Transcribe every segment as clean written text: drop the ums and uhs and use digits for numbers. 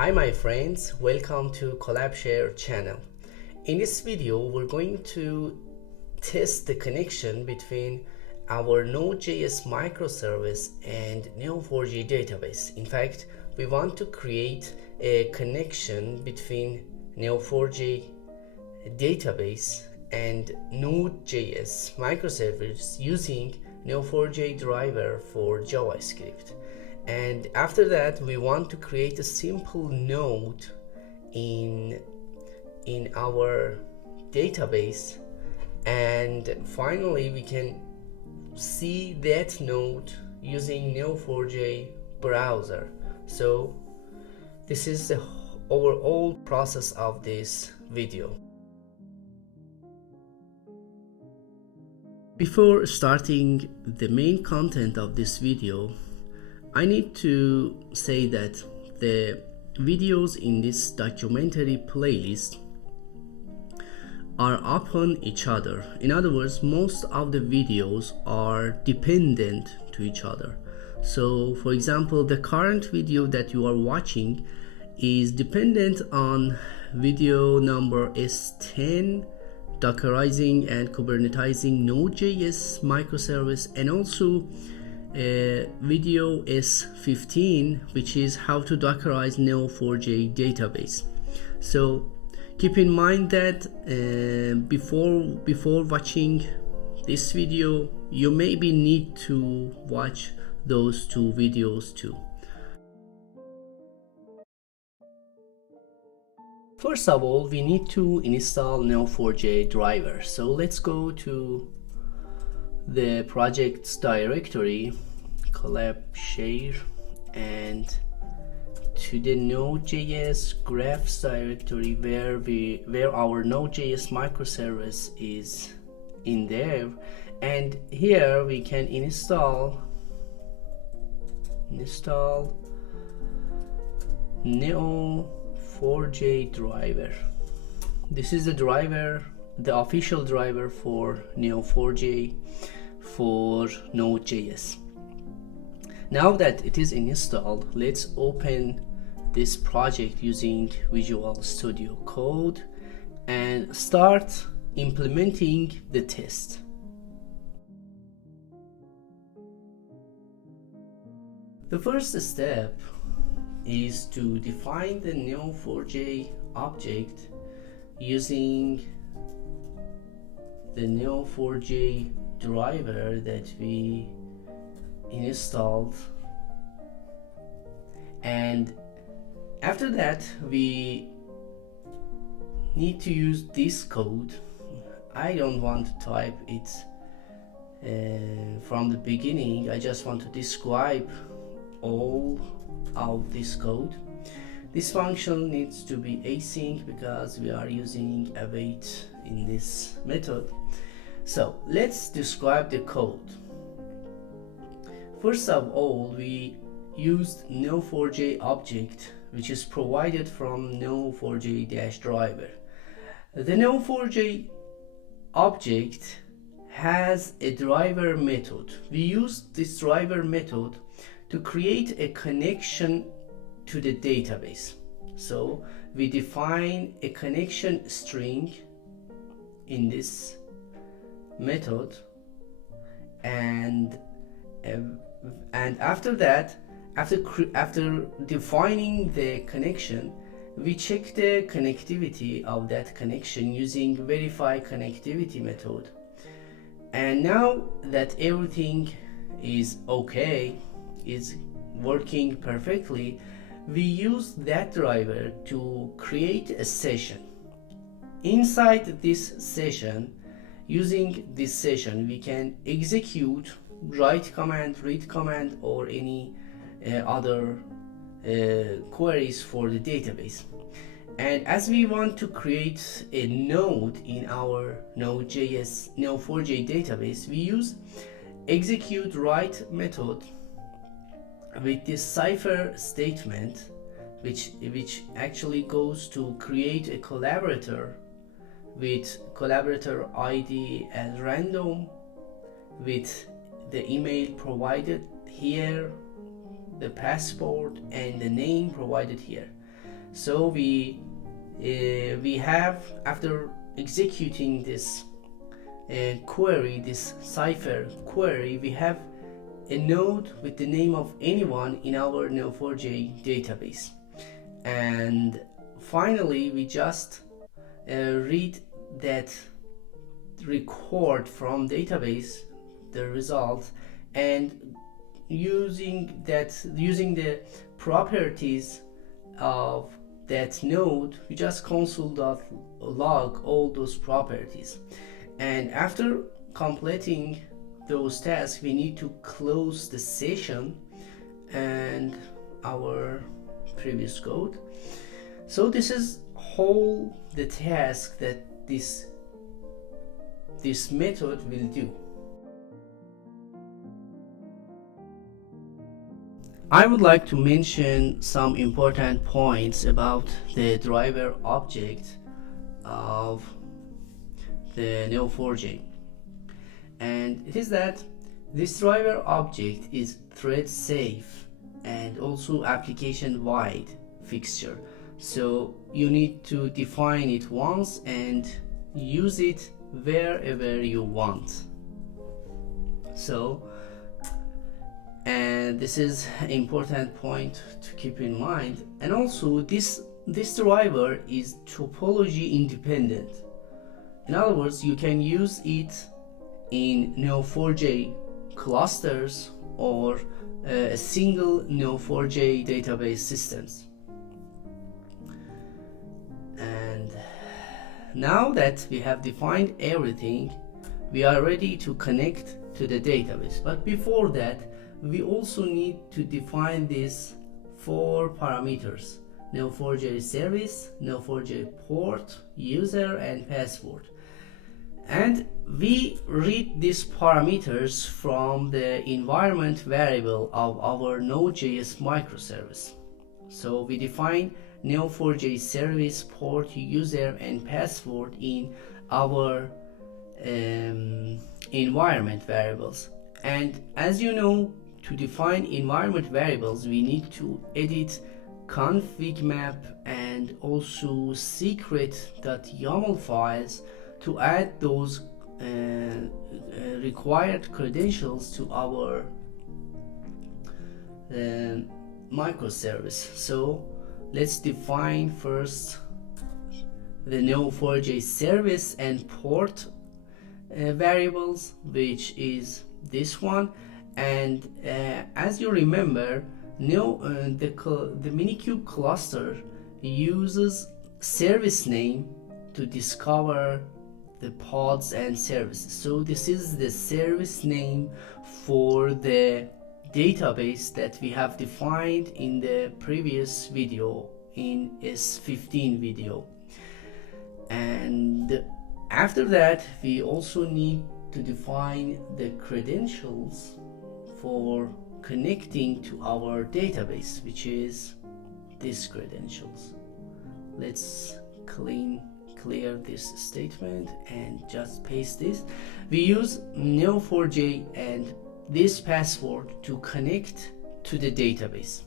Hi my friends, welcome to Collabshare channel. In this video we're going to test the connection between our Node.js microservice and Neo4j database. In fact, we want to create a connection between Neo4j database and Node.js microservice using Neo4j driver for JavaScript. And after that we want to create a simple node in our database, and finally we can see that node using Neo4j browser. So this is the overall process of this video. Before starting the main content of this video, I need to say that the videos in this documentary playlist are upon each other. In other words, most of the videos are dependent to each other. So for example, the current video that you are watching is dependent on video number S10, Dockerizing and Kubernetizing Node.js microservice, and also video S16, which is how to Dockerize Neo4j database. So keep in mind that before watching this video, you maybe need to watch those two videos too. First of all, we need to install Neo4j driver. So let's go to the project's directory, Collabshare, and to the Node.js graphs directory where our Node.js microservice is in there, and here we can install Neo4j driver. This is the driver, the official driver for Neo4j for Node.js. Now that it is installed, let's open this project using Visual Studio Code and start implementing the test. The first step is to define the Neo4j object using the Neo4j driver that we installed, and after that we need to use this code. I don't want to type it from the beginning. I just want to describe all of this code. This function needs to be async because we are using await in this method. So let's describe the code. First of all, we used Neo4j object, which is provided from Neo4j-driver. The Neo4j object has a driver method. We used this driver method to create a connection to the database. So we define a connection string in this method, and after that, after defining the connection, we check the connectivity of that connection using verify connectivity method. And now that everything is okay, is working perfectly, we use that driver to create a session. Inside this session, using this session, we can execute write command, read command, or any other queries for the database. And as we want to create a node in our Node.js Neo4j database, we use execute write method with this cipher statement, which actually goes to create a collaborator with collaborator ID as random, with the email provided here, the passport, and the name provided here. So we have, after executing this query, this cipher query, we have a node with the name of anyone in our Neo4j database. And finally, we just read that record from database the result, and using the properties of that node, we just console.log all those properties. And after completing those tasks, we need to close the session and our previous code. So this is whole the task that this method will do. I would like to mention some important points about the driver object of the Neo4j. And it is that this driver object is thread safe and also application wide fixture. So you need to define it once and use it wherever you want. So, and this is an important point to keep in mind. And also this driver is topology independent. In other words, you can use it in Neo4j clusters or a single Neo4j database systems. And now that we have defined everything, we are ready to connect to the database. But before that, we also need to define these 4 parameters: Neo4j service, Neo4j port, user, and password. And we read these parameters from the environment variable of our Node.js microservice. So we define Neo4j service, port, user, and password in our environment variables. And as you know, to define environment variables, we need to edit config map and also secret.yaml files to add those required credentials to our microservice. So let's define first the Neo4j service and port variables, which is this one. And as you remember, the Minikube cluster uses service name to discover the pods and services. So this is the service name for the database that we have defined in the previous video, in S16 video. And after that, we also need to define the credentials for connecting to our database, which is these credentials. Let's clear this statement and just paste this. We use Neo4j and this password to connect to the database.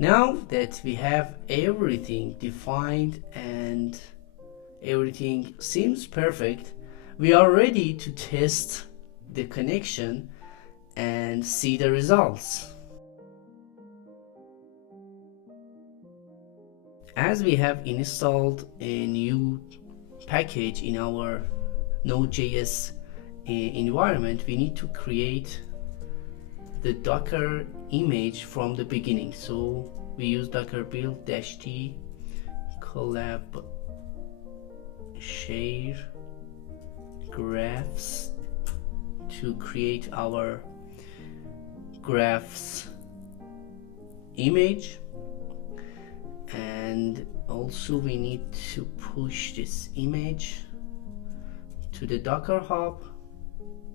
Now that we have everything defined and everything seems perfect, we are ready to test the connection and see the results. As we have installed a new package in our Node.js environment, we need to create the Docker image from the beginning. So we use docker build-t Collabshare graphs to create our graphs image. And also we need to push this image to the Docker Hub,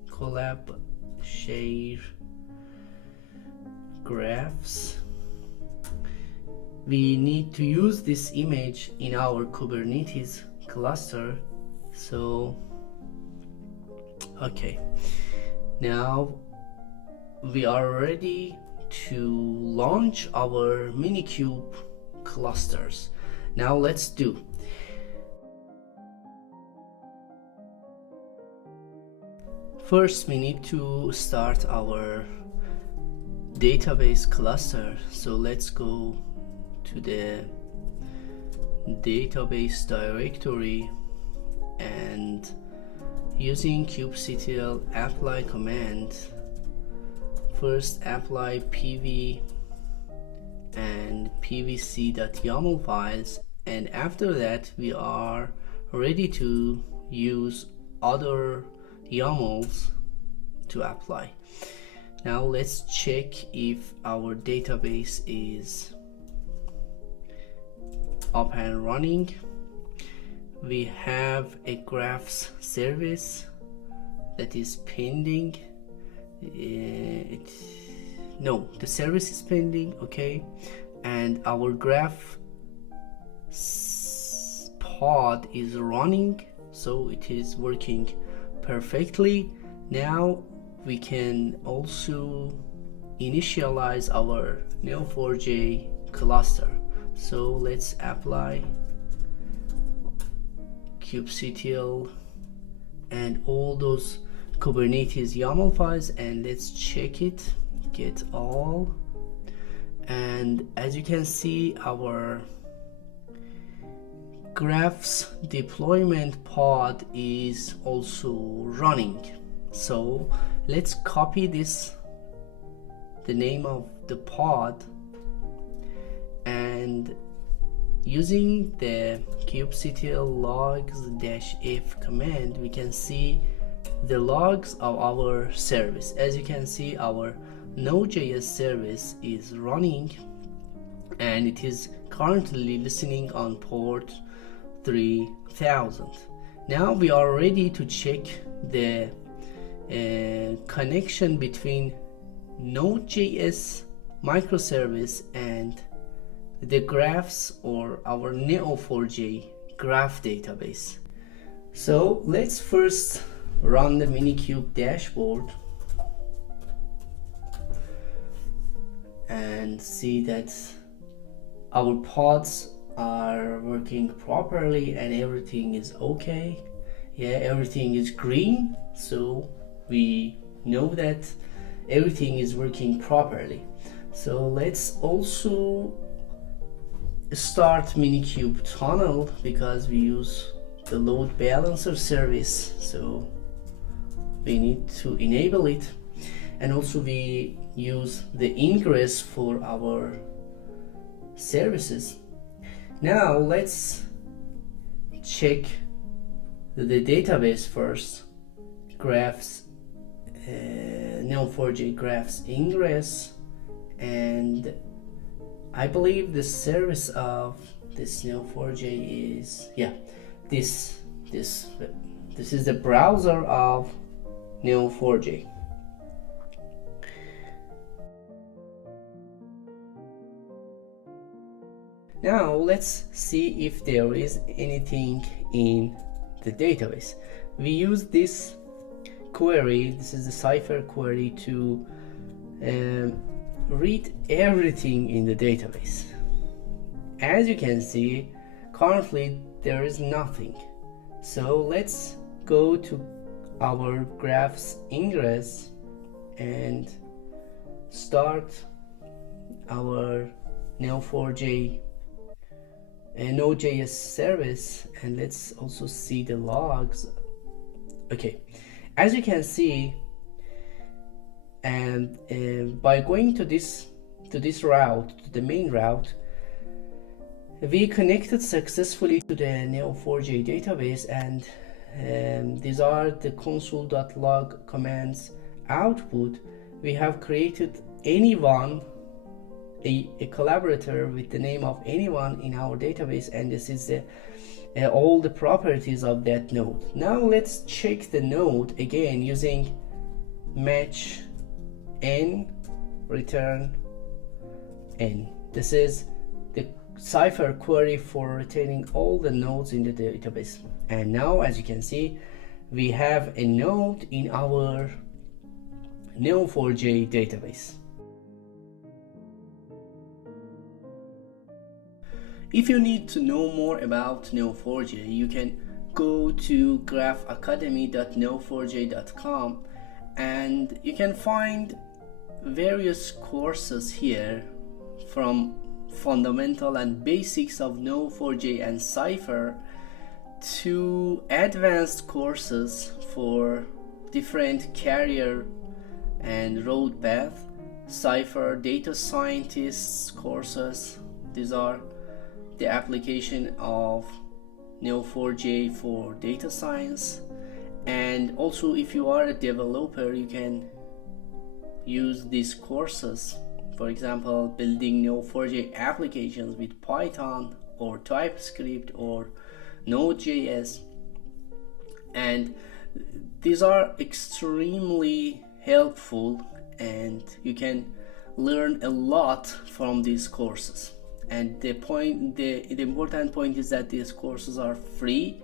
Collabshare graphs. We need to use this image in our Kubernetes cluster. So okay, now we are ready to launch our Minikube clusters. Now let's do. First, we need to start our database cluster. So let's go to the database directory, and using kubectl apply command, first apply pv and pvc.yaml files, and after that we are ready to use other YAMLs to apply. Now let's check if our database is up and running. We have a graphs service that is pending. No, the service is pending, okay, and our graph pod is running, so it is working perfectly. Now we can also initialize our Neo4j cluster. So let's apply kubectl and all those Kubernetes YAML files, and let's check it, get all. And as you can see, our graphs deployment pod is also running. So let's copy this, the name of the pod, and using the kubectl logs-f command, we can see the logs of our service. As you can see, our Node.js service is running, and it is currently listening on port 3000. Now we are ready to check the connection between Node.js microservice and the graphs, or our Neo4j graph database. So let's first run the Minikube dashboard and see that our pods are working properly and everything is okay. Yeah, everything is green, so we know that everything is working properly. So let's also start Minikube tunnel, because we use the load balancer service, so we need to enable it. And also we use the ingress for our services. Now let's check the database first. Graphs, Neo4j graphs ingress, and I believe the service of this Neo4j is, yeah, this is the browser of Neo4j. Now let's see if there is anything in the database. We use this query, this is the cipher query, to read everything in the database. As you can see, currently there is nothing. So let's go to our graphs ingress and start our Neo4j Node.js service, and let's also see the logs. Okay, as you can see, and by going to this route, to the main route, we connected successfully to the Neo4j database, and these are the console.log commands output. We have created anyone, a collaborator with the name of anyone in our database, and this is all the properties of that node. Now let's check the node again using match n return n. This is the cipher query for returning all the nodes in the database. And now, as you can see, we have a node in our Neo4j database. If you need to know more about Neo4j, you can go to graphacademy.neo4j.com and you can find various courses here, from fundamental and basics of Neo4j and Cypher to advanced courses for different career and road path. Cypher data scientists courses, these are the application of Neo4j for data science. And also, if you are a developer, you can use these courses, for example building Neo4j applications with Python or TypeScript or Node.js, and these are extremely helpful and you can learn a lot from these courses. And the important point is that these courses are free,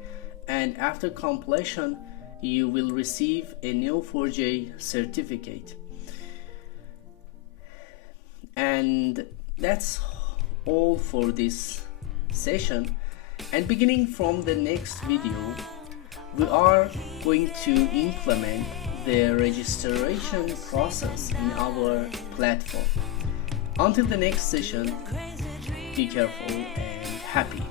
and after completion you will receive a Neo4j certificate. And that's all for this session, and beginning from the next video we are going to implement the registration process in our platform. Until the next session, be careful and happy.